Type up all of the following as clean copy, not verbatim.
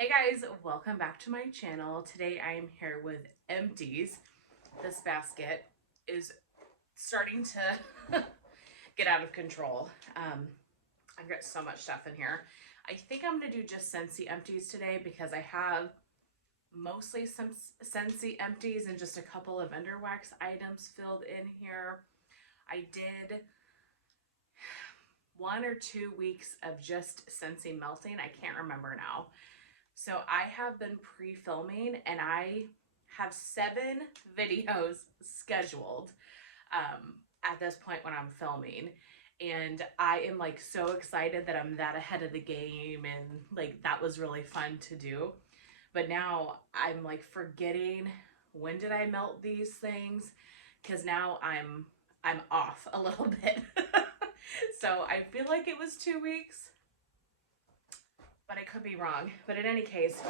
Hey guys, welcome back to my channel. Today I am here with empties. This basket is starting to get out of control. I've got so much stuff in here. I think I'm going to do just Scentsy empties today because I have mostly some Scentsy empties and just a couple of vendor wax items filled in here. I did 1 or 2 weeks of just Scentsy melting. I can't remember now. So I have been pre-filming and I have 7 videos scheduled at this point when I'm filming. And I am like so excited that I'm that ahead of the game, and like that was really fun to do. But now I'm like forgetting when did I melt these things, because now I'm off a little bit. So I feel like it was 2 weeks, but I could be wrong. But in any case,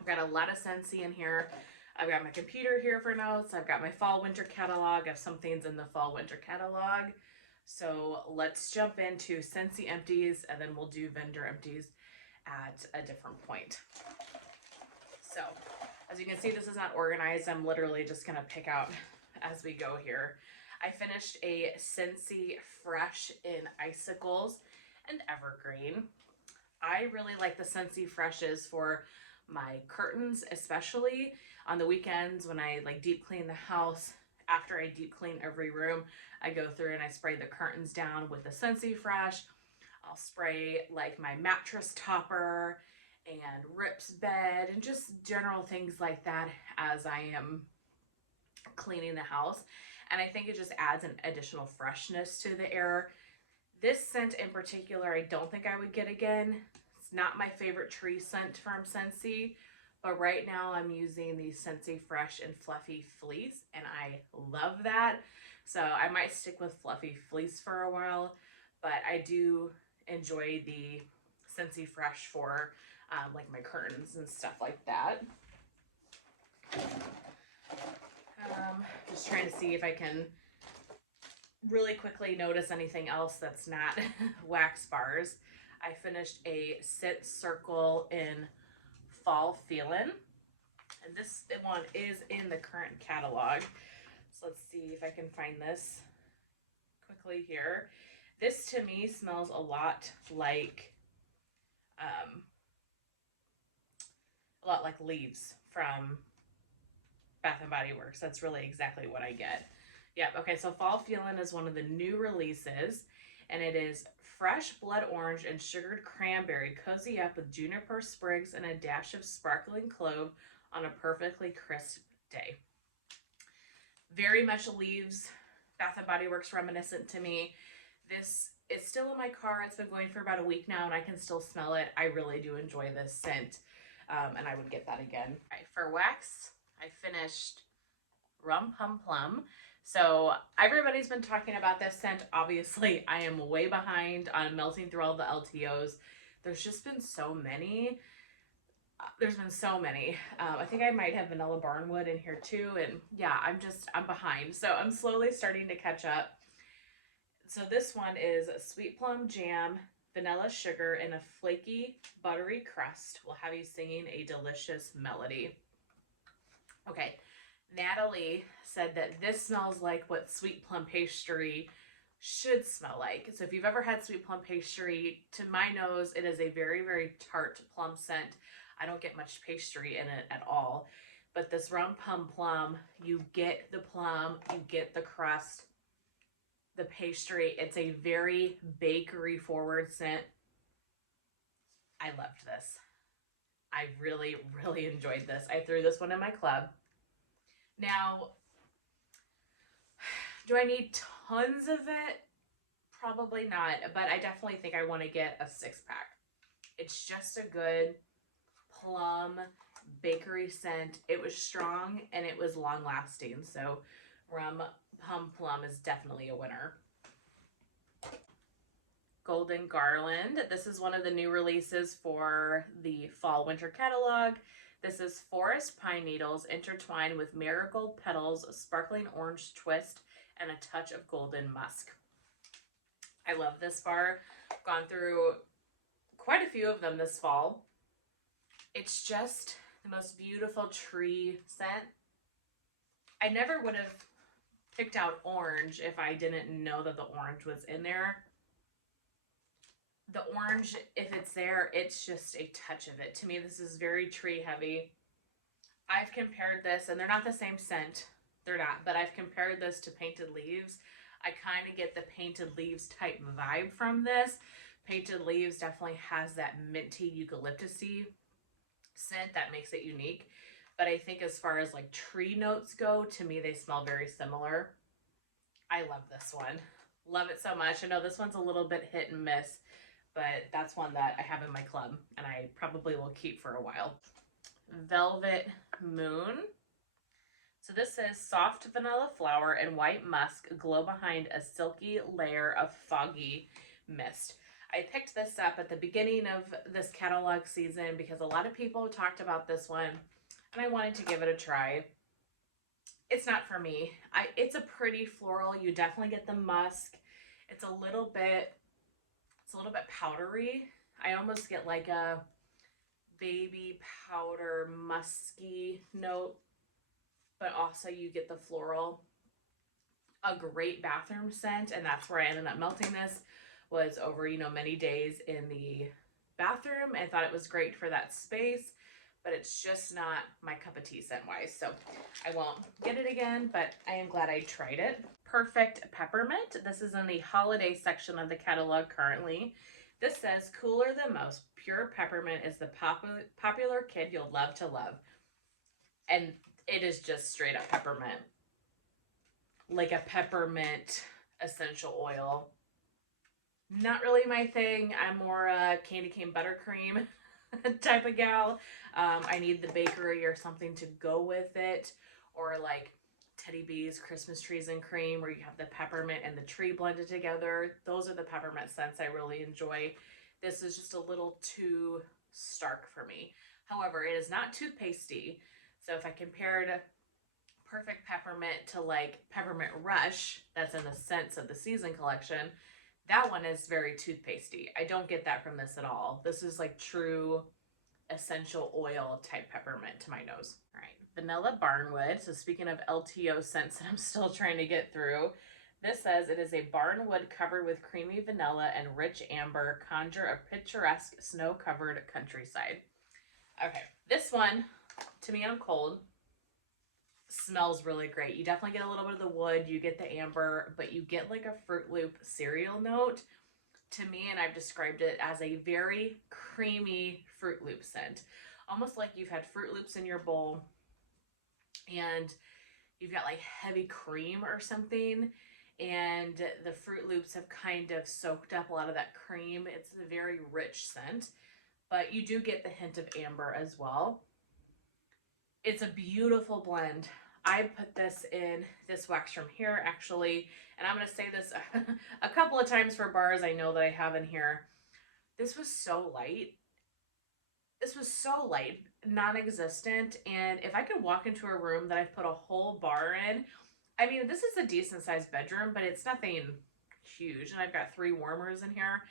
I've got a lot of Scentsy in here. I've got my computer here for notes. I've got my fall winter catalog. I have some things in the fall winter catalog. So let's jump into Scentsy empties, and then we'll do vendor empties at a different point. So as you can see, this is not organized. I'm literally just gonna pick out as we go here. I finished a Scentsy Fresh in Icicles and Evergreen. I really like the Scentsy Freshes for my curtains, especially on the weekends when I like deep clean the house. After I deep clean every room, I go through and I spray the curtains down with the Scentsy Fresh. I'll spray like my mattress topper and Rip's bed and just general things like that as I am cleaning the house. And I think it just adds an additional freshness to the air. This scent in particular, I don't think I would get again. It's not my favorite tree scent from Scentsy, but right now I'm using the Scentsy Fresh and Fluffy Fleece, and I love that. So I might stick with Fluffy Fleece for a while, but I do enjoy the Scentsy Fresh for like my curtains and stuff like that. Just trying to see if I can really quickly notice anything else that's not wax bars. I finished a Scent Circle in Fall Feelin', and this one is in the current catalog. So let's see if I can find this quickly here. This to me smells a lot like leaves from Bath and Body Works. That's really exactly what I get. Yep, okay, so Fall Feelin' is one of the new releases, and it is fresh blood orange and sugared cranberry. Cozy up with juniper sprigs and a dash of sparkling clove on a perfectly crisp day. Very much leaves Bath and Body Works reminiscent to me. This is still in my car. It's been going for about a week now, and I can still smell it. I really do enjoy this scent, and I would get that again. All right, for wax, I finished Rum Pum Plum. So everybody's been talking about this scent. Obviously, I am way behind on melting through all the LTOs. There's just been so many. There's been so many. I think I might have Vanilla Barnwood in here too. And yeah, I'm behind. So I'm slowly starting to catch up. So this one is Sweet Plum Jam, Vanilla Sugar, and a flaky, buttery crust will have you singing a delicious melody. Okay, Natalie said that this smells like what sweet plum pastry should smell like. So if you've ever had sweet plum pastry, to my nose, it is a very, very tart plum scent. I don't get much pastry in it at all. But this Rum Pum Plum, you get the plum, you get the crust, the pastry. It's a very bakery forward scent. I loved this. I really, really enjoyed this. I threw this one in my club. Now, do I need tons of it? Probably not, but I definitely think I want to get a 6-pack. It's just a good plum bakery scent. It was strong and it was long lasting. So Rum Pum Plum is definitely a winner. Golden Garland. This is one of the new releases for the fall winter catalog. This is forest pine needles intertwined with marigold petals, sparkling orange twist, and a touch of golden musk. I love this bar. Gone through quite a few of them this fall. It's just the most beautiful tree scent. I never would have picked out orange if I didn't know that the orange was in there. The orange, if it's there, it's just a touch of it. To me, this is very tree heavy. I've compared this, and they're not the same scent. They're not, but I've compared this to Painted Leaves. I kind of get the Painted Leaves type vibe from this. Painted Leaves definitely has that minty eucalyptusy scent that makes it unique. But I think as far as like tree notes go, to me, they smell very similar. I love this one. Love it so much. I know this one's a little bit hit and miss, but that's one that I have in my club and I probably will keep for a while. Velvet Moon. So this says soft vanilla flower and white musk glow behind a silky layer of foggy mist. I picked this up at the beginning of this catalog season because a lot of people talked about this one and I wanted to give it a try. It's not for me. It's a pretty floral. You definitely get the musk. It's a little bit powdery. I almost get like a baby powder musky note, but also you get the floral. A great bathroom scent, and that's where I ended up melting this, was over, many days in the bathroom. I thought it was great for that space, but it's just not my cup of tea scent wise. So I won't get it again, but I am glad I tried it. Perfect Peppermint. This is in the holiday section of the catalog currently. This says cooler than most. Pure peppermint is the popular kid you'll love to love. And it is just straight up peppermint. Like a peppermint essential oil. Not really my thing. I'm more a candy cane buttercream type of gal. I need the bakery or something to go with it, or like Teddy B's Christmas Trees and Cream, where you have the peppermint and the tree blended together. Those are the peppermint scents I really enjoy. This is just a little too stark for me. However, it is not toothpastey. So if I compared Perfect Peppermint to like Peppermint Rush, that's in the Scents of the Season collection, that one is very toothpastey. I don't get that from this at all. This is like true essential oil type peppermint to my nose. All right, Vanilla Barnwood. So speaking of LTO scents that I'm still trying to get through, this says it is a barnwood covered with creamy vanilla and rich amber, conjure a picturesque snow-covered countryside. Okay, this one, to me on cold, smells really great. You definitely get a little bit of the wood, you get the amber, but you get like a Fruit Loop cereal note to me, and I've described it as a very creamy Fruit Loop scent. Almost like you've had Fruit Loops in your bowl and you've got like heavy cream or something, and the Fruit Loops have kind of soaked up a lot of that cream. It's a very rich scent, but you do get the hint of amber as well. It's a beautiful blend. I put this in this wax from here actually, and I'm going to say this a couple of times for bars I know that I have in here. This was so light. This was so light, non-existent, and if I could walk into a room that I've put a whole bar in, I mean, this is a decent sized bedroom, but it's nothing huge, and I've got 3 warmers in here.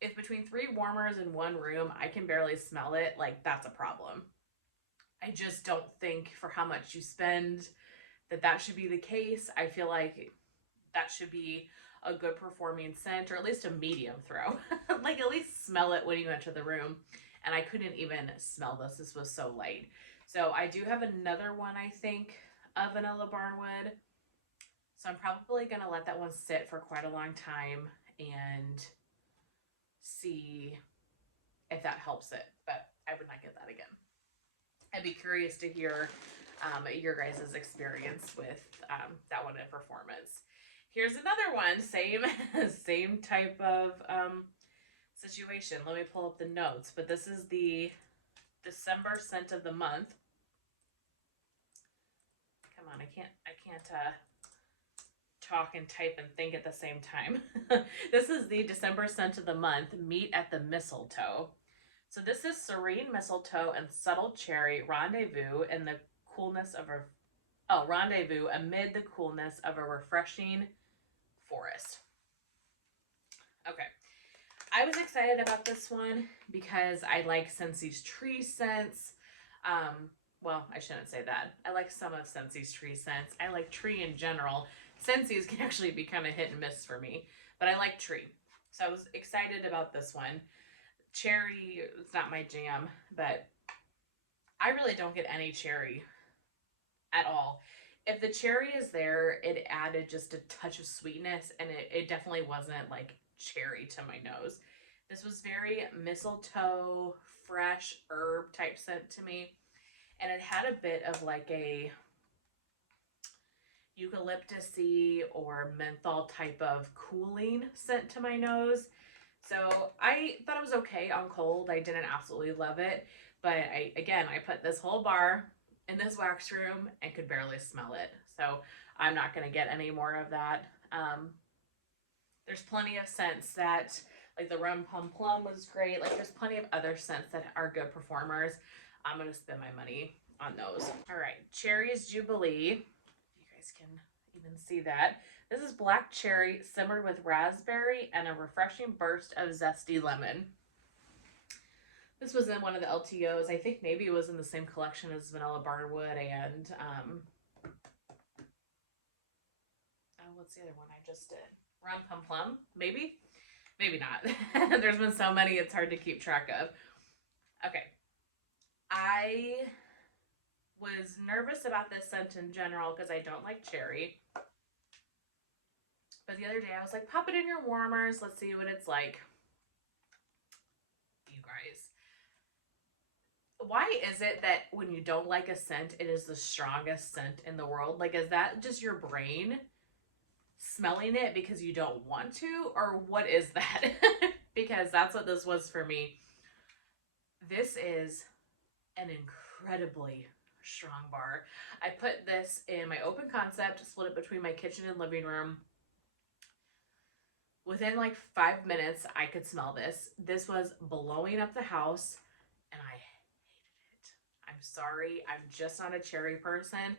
If between 3 warmers in one room, I can barely smell it, like that's a problem. I just don't think for how much you spend that should be the case. I feel like that should be a good performing scent, or at least a medium throw. Like at least smell it when you enter the room. And I couldn't even smell this. This was so light. So I do have another one, I think, of Vanilla Barnwood. So I'm probably going to let that one sit for quite a long time and see if that helps it. But I would not get that again. I'd be curious to hear your guys' experience with that one in performance. Here's another one, same type of situation. Let me pull up the notes, but this is the December scent of the month. Come on, I can't talk and type and think at the same time. This is the December scent of the month, Meet at the Mistletoe. So this is serene mistletoe and subtle cherry rendezvous in the coolness of rendezvous amid the coolness of a refreshing forest. Okay. I was excited about this one because I like Scentsy's tree scents. Well, I shouldn't say that. I like some of Scentsy's tree scents. I like tree in general. Scentsy's can actually be kind of hit and miss for me, but I like tree. So I was excited about this one. Cherry, it's not my jam, but I really don't get any cherry at all. If the cherry is there, it added just a touch of sweetness, and it definitely wasn't like cherry to my nose. This was very mistletoe, fresh herb type scent to me, and it had a bit of like a eucalyptusy or menthol type of cooling scent to my nose. So I thought it was okay on cold. I didn't absolutely love it, but I put this whole bar in this wax room and could barely smell it. So I'm not going to get any more of that. There's plenty of scents that, like the rum pum plum was great. Like there's plenty of other scents that are good performers. I'm going to spend my money on those. All right, Cherry's Jubilee. You guys can even see that. This is black cherry simmered with raspberry and a refreshing burst of zesty lemon. This was in one of the LTOs. I think maybe it was in the same collection as Vanilla Barwood and what's the other one I just did? Rum Pum Plum, maybe? Maybe not. There's been so many, it's hard to keep track of. Okay. I was nervous about this scent in general because I don't like cherry. But the other day I was like, pop it in your warmers. Let's see what it's like. You guys. Why is it that when you don't like a scent, it is the strongest scent in the world? Like, is that just your brain smelling it because you don't want to? Or what is that? Because that's what this was for me. This is an incredibly strong bar. I put this in my open concept, split it between my kitchen and living room. Within like 5 minutes, I could smell this. This was blowing up the house, and I hated it. I'm sorry. I'm just not a cherry person.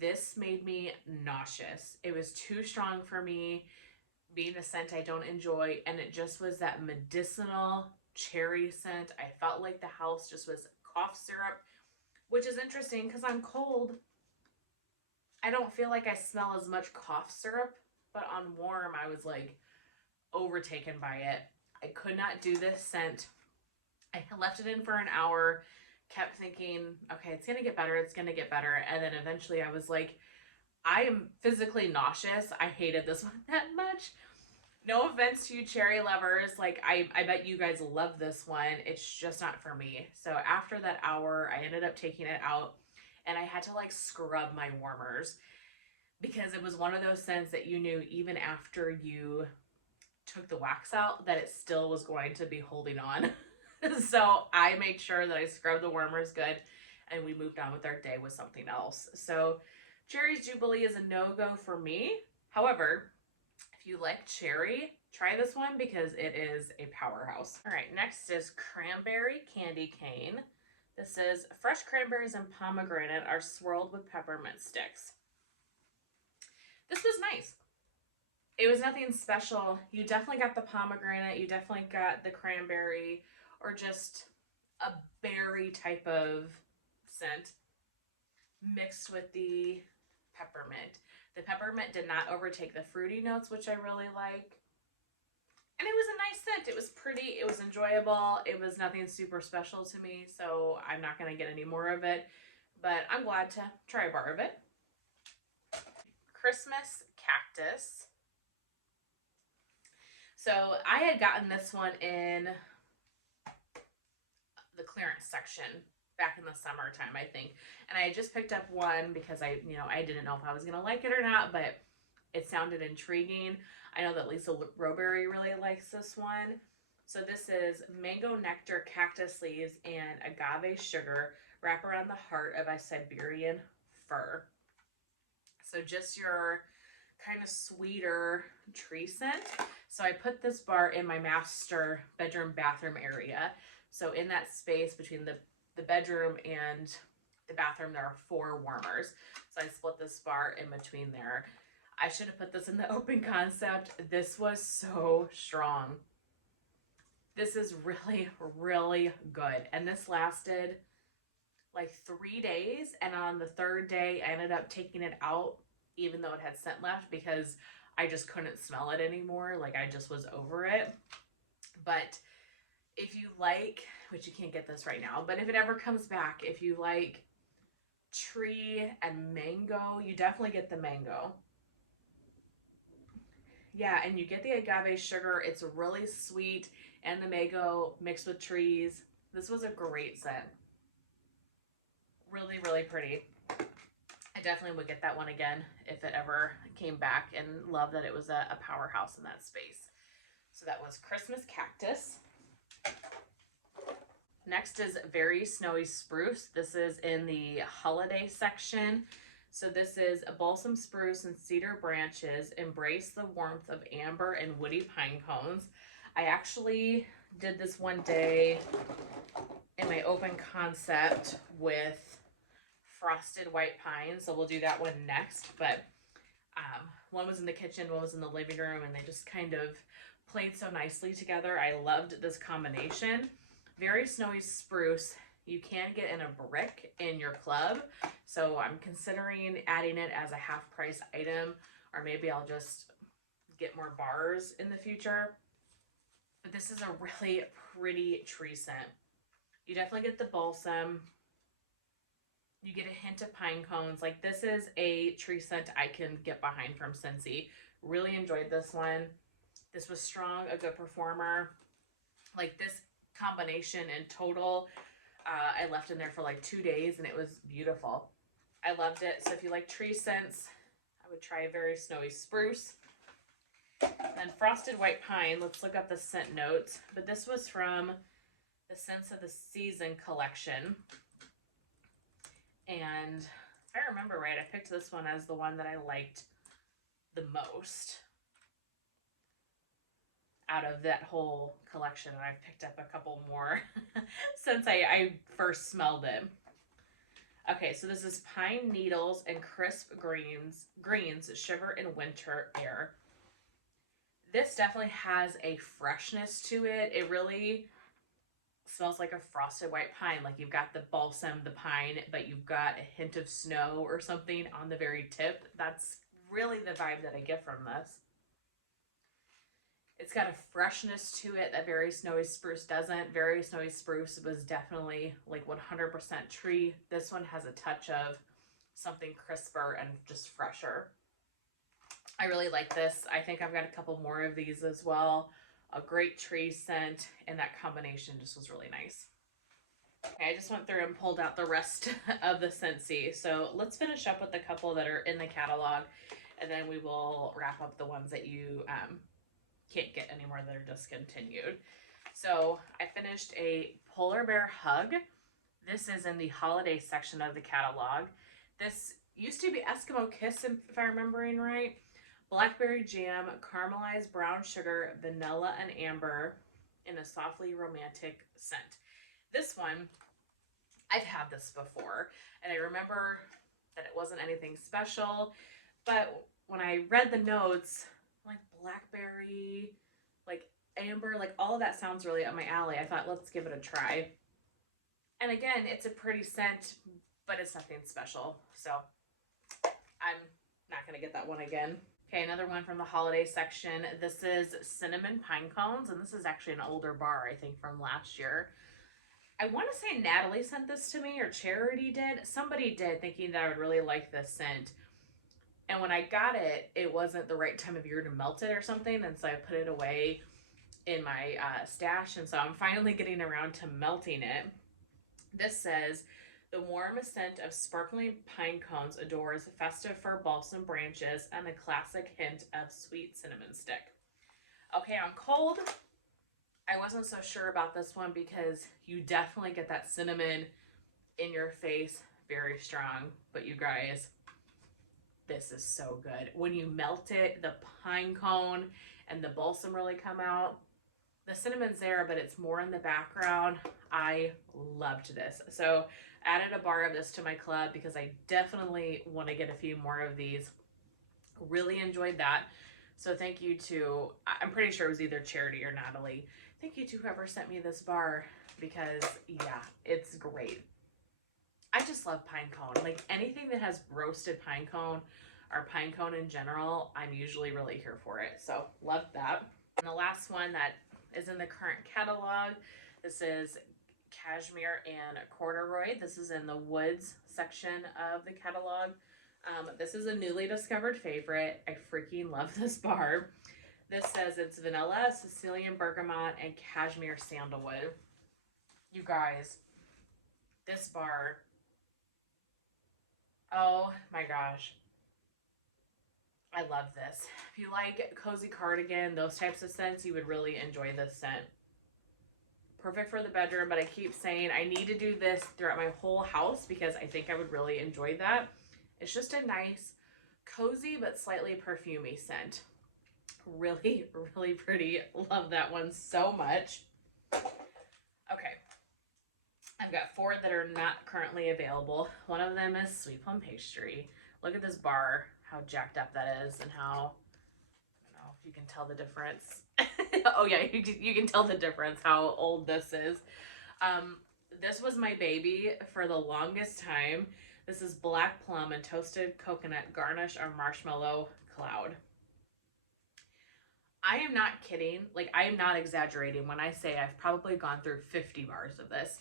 This made me nauseous. It was too strong for me, being a scent I don't enjoy, and it just was that medicinal cherry scent. I felt like the house just was cough syrup, which is interesting because I'm cold. I don't feel like I smell as much cough syrup, but on warm, I was like overtaken by it. I could not do this scent. I left it in for an hour, kept thinking, okay, it's gonna get better, it's gonna get better. And then eventually I was like, I am physically nauseous. I hated this one that much. No offense to you cherry lovers. Like, I bet you guys love this one. It's just not for me. So after that hour, I ended up taking it out, and I had to like scrub my warmers because it was one of those scents that you knew even after you took the wax out that it still was going to be holding on. So I made sure that I scrubbed the warmers good, and we moved on with our day with something else. So Cherry's Jubilee is a no-go for me. However, if you like cherry, try this one because it is a powerhouse. All right, next is Cranberry Candy Cane. This is fresh cranberries and pomegranate are swirled with peppermint sticks. This was nice. It was nothing special. You definitely got the pomegranate. You definitely got the cranberry, or just a berry type of scent mixed with the peppermint. The peppermint did not overtake the fruity notes, which I really like. And it was a nice scent. It was pretty. It was enjoyable. It was nothing super special to me, so I'm not going to get any more of it. But I'm glad to try a bar of it. Christmas Cactus. So I had gotten this one in the clearance section back in the summertime, I think. And I had just picked up one because I didn't know if I was going to like it or not, but it sounded intriguing. I know that Lisa Roberry really likes this one. So this is mango nectar, cactus leaves, and agave sugar wrap around the heart of a Siberian fir. So just your kind of sweeter tree scent. So I put this bar in my master bedroom bathroom area. So in that space between the bedroom and the bathroom, there are 4 warmers. So I split this bar in between there. I should have put this in the open concept. This was so strong. This is really, really good. And this lasted like 3 days. And on the third day, I ended up taking it out, even though it had scent left, because I just couldn't smell it anymore. Like I just was over it. But if you like, which you can't get this right now, but if it ever comes back, if you like tree and mango, you definitely get the mango. Yeah, and you get the agave sugar. It's really sweet, and the mango mixed with trees. This was a great scent. Really, really pretty. I definitely would get that one again if it ever came back, and love that it was a powerhouse in that space. So that was Christmas Cactus. Next is Very Snowy Spruce. This is in the holiday section. So this is a balsam spruce and cedar branches embrace the warmth of amber and woody pine cones. I actually did this one day in my open concept with frosted white pine, so we'll do that one next. But one was in the kitchen, one was in the living room, and they just kind of played so nicely together. I loved this combination. Very Snowy Spruce, you can get in a brick in your club, so I'm considering adding it as a half price item, or maybe I'll just get more bars in the future. But this is a really pretty tree scent. You definitely get the balsam. You get a hint of pine cones. Like, this is a tree scent I can get behind from Scentsy. Really enjoyed this one. This was strong, a good performer. Like, this combination in total, I left in there for like 2 days, and it was beautiful. I loved it. So if you like tree scents, I would try Very Snowy Spruce. Then Frosted White Pine, let's look up the scent notes. But this was from the Scents of the Season collection. And if I remember right, I picked this one as the one that I liked the most out of that whole collection. And I've picked up a couple more since I first smelled it. Okay, so this is pine needles and crisp greens shiver in winter air. This definitely has a freshness to it. It really smells like a frosted white pine. Like, you've got the balsam, the pine, but you've got a hint of snow or something on the very tip. That's really the vibe that I get from this. It's got a freshness to it that Very Snowy Spruce doesn't. Very Snowy Spruce was definitely like 100% tree. This one has a touch of something crisper and just fresher. I really like this. I think I've got a couple more of these as well. A great tree scent, and that combination just was really nice. Okay, I just went through and pulled out the rest of the Scentsy. So let's finish up with the couple that are in the catalog, and then we will wrap up the ones that you can't get anymore that are discontinued. So I finished a Polar Bear Hug. This is in the holiday section of the catalog. This used to be Eskimo Kiss, if I'm remembering right. Blackberry jam, caramelized brown sugar, vanilla, and amber in a softly romantic scent. This one, I've had this before, and I remember that it wasn't anything special, but when I read the notes, like blackberry, like amber, like all of that sounds really up my alley. I thought, let's give it a try. And again, it's a pretty scent, but it's nothing special, so I'm not going to get that one again. Okay, another one from the holiday section. This is Cinnamon Pine Cones, and this is actually an older bar, I think, from last year. I want to say Natalie sent this to me, or Charity did. Somebody did, thinking that I would really like this scent. And when I got it, it wasn't the right time of year to melt it or something, and so I put it away in my stash, and so I'm finally getting around to melting it. This says, the warm scent of sparkling pine cones adores festive fir balsam branches and a classic hint of sweet cinnamon stick. Okay, on cold, I wasn't so sure about this one because you definitely get that cinnamon in your face very strong. But you guys, this is so good. When you melt it, the pine cone and the balsam really come out. The cinnamon's there, but it's more in the background. I loved this. So added a bar of this to my club because I definitely want to get a few more of these. Really enjoyed that. So thank you to, I'm pretty sure it was either Charity or Natalie. thank you to whoever sent me this bar because, yeah, it's great. I just love pine cone. Like anything that has roasted pine cone or pine cone in general, I'm usually really here for it. So love that. And the last one that is in the current catalog, this is Cashmere and Corduroy. This is in the Woods section of the catalog. This is a newly discovered favorite. I freaking love this bar. This says it's vanilla, Sicilian bergamot, and cashmere sandalwood. You guys, this bar, oh my gosh. I love this. If you like cozy cardigan, those types of scents, you would really enjoy this scent. Perfect for the bedroom, but I keep saying I need to do this throughout my whole house because I think I would really enjoy that. It's just a nice, cozy, but slightly perfumey scent. Really, really pretty. Love that one so much. Okay. I've got 4 that are not currently available. One of them is Sweet Plum Pastry. Look at this bar, how jacked up that is, and how, I don't know if you can tell the difference. Oh yeah, you can tell the difference how old this is. This was my baby for the longest time. This is black plum and toasted coconut garnish or marshmallow cloud. I am not kidding. Like, I am not exaggerating when I say I've probably gone through 50 bars of this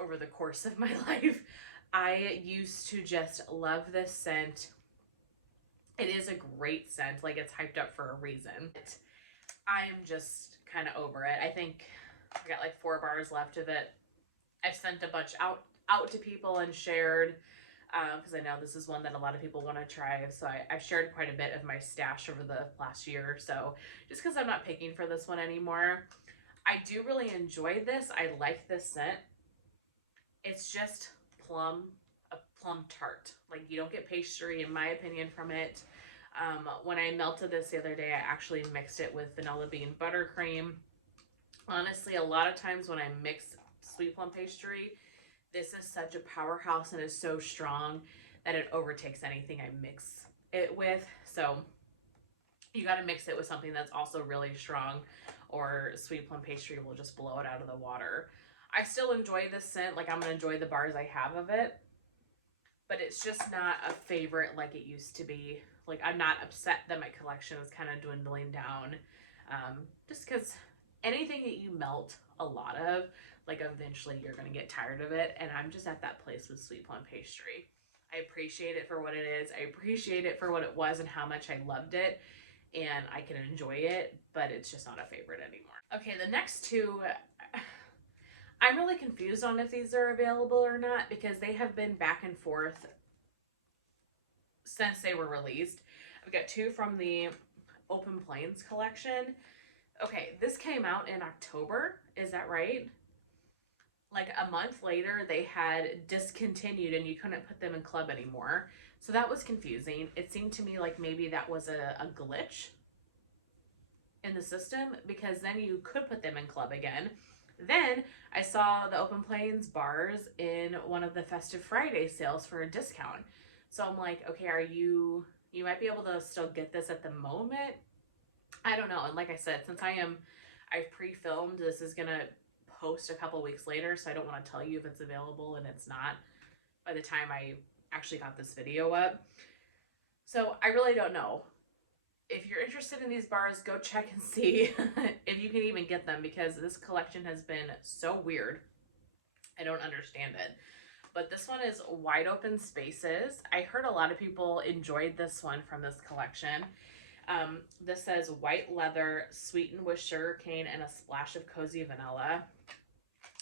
over the course of my life. I used to just love this scent. It is a great scent. Like, it's hyped up for a reason. I'm just kind of over it. I think I got like 4 bars left of it. I've sent a bunch out to people and shared because I know this is one that a lot of people want to try. So I've shared quite a bit of my stash over the last year or so, just because I'm not picking for this one anymore. I do really enjoy this. I like this scent. It's just a plum tart. Like, you don't get pastry, in my opinion, from it. When I melted this the other day, I actually mixed it with vanilla bean buttercream. Honestly, a lot of times when I mix sweet plum pastry, this is such a powerhouse and is so strong that it overtakes anything I mix it with. So you got to mix it with something that's also really strong, or sweet plum pastry will just blow it out of the water. I still enjoy this scent. Like, I'm going to enjoy the bars I have of it, but it's just not a favorite like it used to be. Like, I'm not upset that my collection is kind of dwindling down, just because anything that you melt a lot of, like, eventually you're going to get tired of it. And I'm just at that place with sweet plum pastry. I appreciate it for what it is. I appreciate it for what it was and how much I loved it. And I can enjoy it, but it's just not a favorite anymore. Okay, the next 2, I'm really confused on if these are available or not because they have been back and forth since they were released. I've got 2 from the Open Plains collection. Okay, this came out in October. Is that right? Like a month later, they had discontinued and you couldn't put them in club anymore. So that was confusing. It seemed to me like maybe that was a glitch in the system because then you could put them in club again. Then I saw the Open Plains bars in one of the Festive Friday sales for a discount. So I'm like, okay, you might be able to still get this at the moment. I don't know. And like I said, since I've pre-filmed, this is going to post a couple weeks later, so I don't want to tell you if it's available and it's not by the time I actually got this video up. So I really don't know. If you're interested in these bars, go check and see if you can even get them because this collection has been so weird. I don't understand it. But this one is Wide Open Spaces. I heard a lot of people enjoyed this one from this collection. This says white leather, sweetened with sugarcane and a splash of cozy vanilla.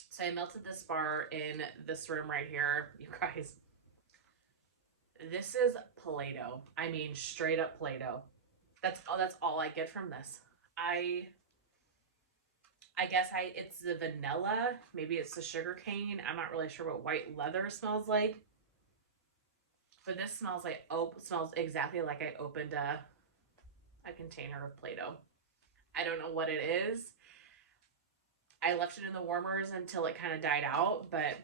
So I melted this bar in this room right here. You guys, this is Play-Doh. I mean, straight up Play-Doh. That's all I get from this. I guess it's the vanilla. Maybe it's the sugarcane. I'm not really sure what white leather smells like. But this smells like, smells exactly like I opened a container of Play-Doh. I don't know what it is. I left it in the warmers until it kind of died out, but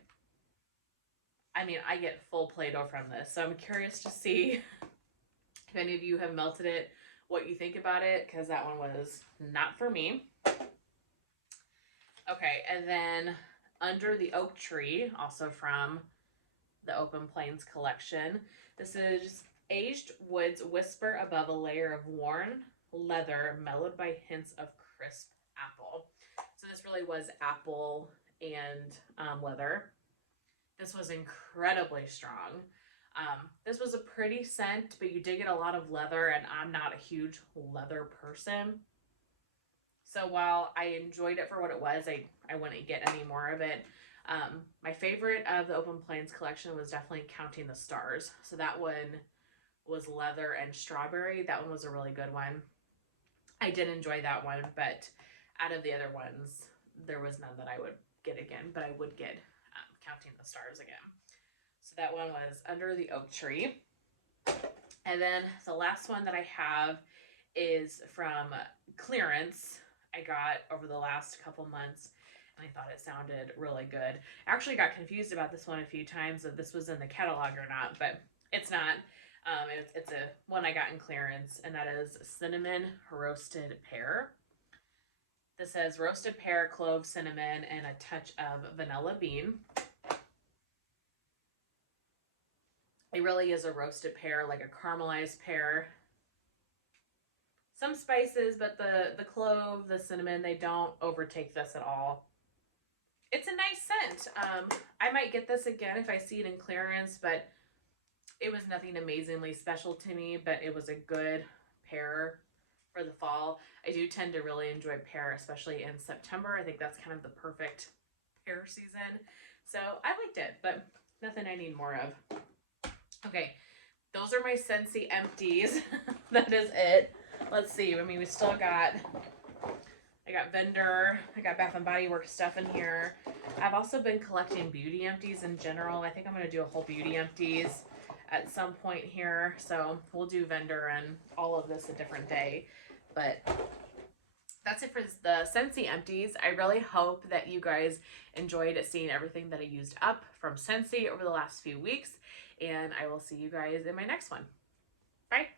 I mean, I get full Play-Doh from this. So I'm curious to see if any of you have melted it, what you think about it, because that one was not for me. Okay, and then Under the Oak Tree, also from the Open Plains collection. This is aged woods whisper above a layer of worn leather, mellowed by hints of crisp apple. So this really was apple and leather. This was incredibly strong. This was a pretty scent, but you did get a lot of leather, and I'm not a huge leather person. So while I enjoyed it for what it was, I wouldn't get any more of it. My favorite of the Open Plains collection was definitely Counting the Stars. So that one was leather and strawberry. That one was a really good one. I did enjoy that one, but out of the other ones, there was none that I would get again, but I would get Counting the Stars again. So that one was Under the Oak Tree. And then the last one that I have is from clearance. I got over the last couple months, and I thought it sounded really good. I actually got confused about this one a few times, if this was in the catalog or not, but it's not. It's a one I got in clearance, and that is Cinnamon Roasted Pear. This says roasted pear, clove, cinnamon, and a touch of vanilla bean. It really is a roasted pear, like a caramelized pear. Some spices, but the clove, the cinnamon, they don't overtake this at all. It's a nice scent. I might get this again if I see it in clearance, but it was nothing amazingly special to me, but it was a good pear for the fall. I do tend to really enjoy pear, especially in September. I think that's kind of the perfect pear season. So I liked it, but nothing I need more of. Okay, those are my Scentsy empties. That is it. Let's see. I mean, we still got, I got Vendor, I got Bath and Body Works stuff in here. I've also been collecting beauty empties in general. I think I'm going to do a whole beauty empties at some point here. So we'll do Vendor and all of this a different day. But that's it for the Scentsy empties. I really hope that you guys enjoyed seeing everything that I used up from Scentsy over the last few weeks. And I will see you guys in my next one. Bye.